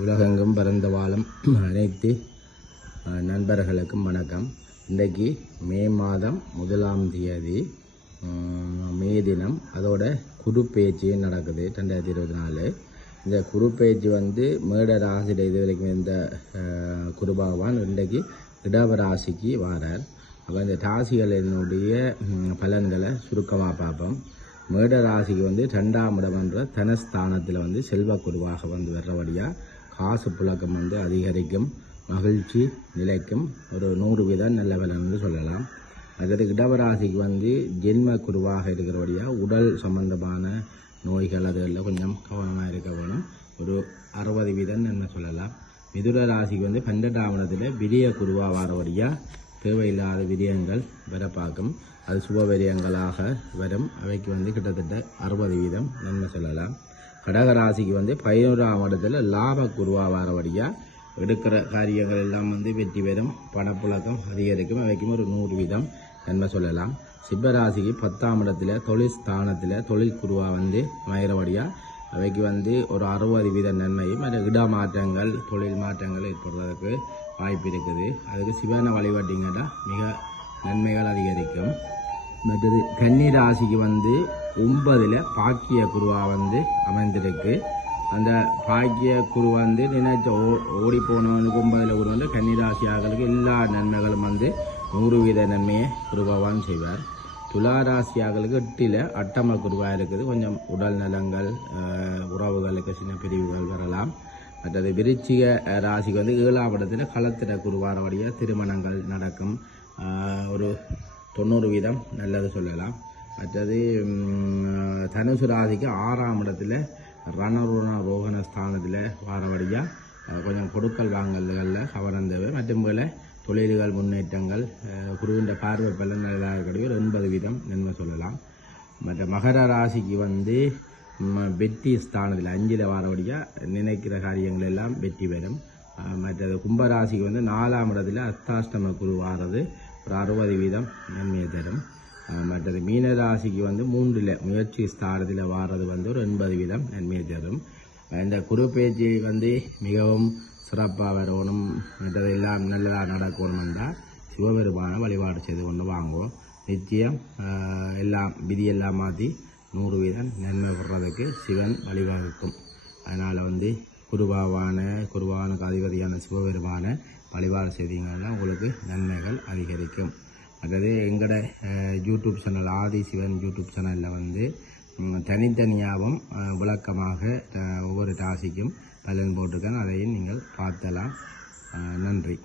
உலகெங்கும் பறந்து வாழும் அனைத்து நண்பர்களுக்கும் வணக்கம். இன்றைக்கு மே மாதம் 1ஆம் தேதி மே தினம். அதோட குருப்பெயர்ச்சியும் நடக்குது 2024. இந்த குருப்பெயர்ச்சி மேட ராசியில் இது வரைக்கும் இந்த குரு பகவான் இன்றைக்கு இடவராசிக்கு வாரார். அப்போ இந்த ராசிகளினுடைய பலன்களை சுருக்கமாக பார்ப்போம். மேட ராசிக்கு 2ஆம் இடம் என்ற தனஸ்தானத்தில் செல்வ குருவாக வர்றபடியாக காசு புழக்கம் அதிகரிக்கும், மகிழ்ச்சி நிலைக்கும், ஒரு 100% நல்ல பலன் சொல்லலாம். அதற்கு இடவராசிக்கு ஜென்ம குருவாக இருக்கிறபடியாக உடல் சம்பந்தமான நோய்கள் அதுகளில் கொஞ்சம் கவனமாக இருக்க வேணும், ஒரு 60% என்ன சொல்லலாம். மிதுன ராசிக்கு 12ஆம் இடத்துல விரிய குருவாக வரபடியாக தேவையில்லாத விரியங்கள் வர பார்க்கும், அது சுப விரியங்களாக வரும். அவைக்கு கிட்டத்தட்ட 60% நன்மை சொல்லலாம். கடகராசிக்கு 11ஆம் இடத்துல லாப குருவா வரபடியாக எடுக்கிற காரியங்கள் எல்லாம் வெற்றி பெறும், பணப்புழக்கம் அதிகரிக்கும், அவைக்கும் ஒரு 100% நன்மை சொல்லலாம். சிம்மராசிக்கு 10ஆம் இடத்துல தொழில் ஸ்தானத்தில் தொழில் குருவா அமைகிறபடியாக அவைக்கு ஒரு 60% நன்மையும், அது இட மாற்றங்கள் தொழில் மாற்றங்கள் ஏற்படுறதுக்கு வாய்ப்பு இருக்குது. அதுக்கு சிவனை வழிபட்டிங்கன்னா மிக நன்மைகள் அதிகரிக்கும். மற்றது கன்னி ராசிக்கு 9ல் பாக்கிய குருவா அமைந்திருக்கு. அந்த பாக்கிய குரு நினைச்ச ஓடி போனவனுக்கு 9ல் குரு கன்னி ராசியாக்களுக்கு எல்லா நன்மைகளும் 100% நன்மையை குருபவான் செய்வார். துளாராசியாக்களுக்கு 8ல் அட்டம குருவாக இருக்குது. கொஞ்சம் உடல் நலங்கள், உறவுகளுக்கு சின்ன பிரிவுகள் வரலாம். மற்றது விருச்சிக ராசிக்கு 7ஆம் இடத்துல களத்திர குருவாரபடியாக திருமணங்கள் நடக்கும், ஒரு 90% நல்லது சொல்லலாம். மற்றது தனுசு ராசிக்கு 6ஆம் இடத்துல ரணருண ரோகண ஸ்தானத்தில் வாரபடியாக கொஞ்சம் கொடுக்கல் வாங்கல்களில் கவனம் தேவை. மற்றும் போல தொழில்கள் முன்னேற்றங்கள், குருவின் பார்வை பலன் நல்லதாக இருக்கக்கூடிய ஒரு 80% நன்மை சொல்லலாம். மற்ற மகர ராசிக்கு வெற்றி ஸ்தானத்தில் 5ல் வாரபடியாக நினைக்கிற காரியங்கள் எல்லாம் வெற்றி பெறும். மற்றது கும்பராசிக்கு 4ஆம் இடத்துல அர்த்தாஷ்டம குரு வாரது ஒரு 60% நன்மையை தரும். மற்றது மீனராசிக்கு 3ல் முயற்சி ஸ்தானத்தில் வாரது ஒரு 80% நன்மையை தரும். இந்த குரு பேச்சு மிகவும் சிறப்பாக வரணும், மற்றதெல்லாம் நல்லதாக நடக்கணும் என்றால் சிவபெருமான வழிபாடு செய்து கொண்டு வாங்குவோம். நிச்சயம் எல்லாம் விதியெல்லாம் மாற்றி 100% நன்மை பெறதுக்கு சிவன் வழிவகுக்கும். அதனால் குருவானுக்கு அதிபதியான சிவபெருமான வழிபாடு செய்தீங்கன்னா உங்களுக்கு நன்மைகள் அதிகரிக்கும். அதாவது எங்களோட யூடியூப் சேனல் ஆதி சிவன் யூடியூப் சேனலில் தனித்தனியாகவும் விளக்கமாக ஒவ்வொரு ராசிக்கும் பலன் போட்டிருக்கேன், அதையும் நீங்கள் பார்த்தலாம். நன்றி.